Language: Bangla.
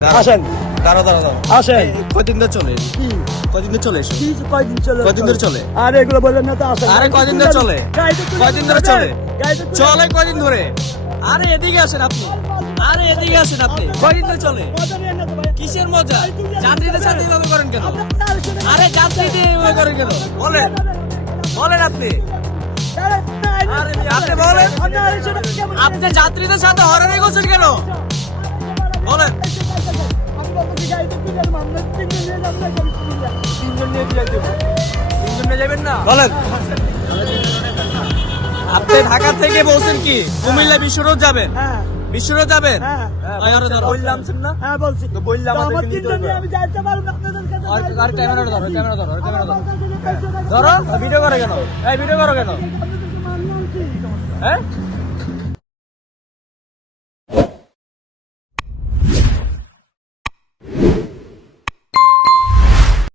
আসেন। দাঁড়া দাঁড়া দাঁড়া আসেন। কয়দিন ধরে চলে? কয়দিন ধরে চলে? কয়দিন চলে? কয়দিন ধরে চলে? আরে এগুলো বললেন না তো আসেন। আরে কয়দিন ধরে চলে? কয়দিন ধরে চলে? চলে কয়দিন ধরে? আরে এদিকে আসেন আপনি। আরে এদিকে আসেন আপনি। কয়দিন ধরে চলে। কিসের মজা? যাত্রীদের সাথে এভাবে করেন কেন? আরে যাত্রীদের এভাবে করেন কেন? বলেন। বলেন আপনি। আপনি বলেন। আপনি যাত্রীদের সাথে হরানি করছেন কেন? বলেন। আপনি ঢাকা থেকে বলছেন কি? কুমিল্লা বিশ্বরোড যাবেন? হ্যাঁ। বিশ্বরোড যাবেন? হ্যাঁ। দাঁড়াও। বললাম না হ্যাঁ বলছি। তো বললে তো আমাদেরকে আমার নিতে তিনজন নিয়ে হবে। আমি যাইতে পারব আপনাদের কাছে আর গাড়ি আর তুলে ক্যামেরাটা ধরো ক্যামেরা ক্যামেরা ভিডিও করো কেন? এই ভিডিও করো কেন। হ্যাঁ?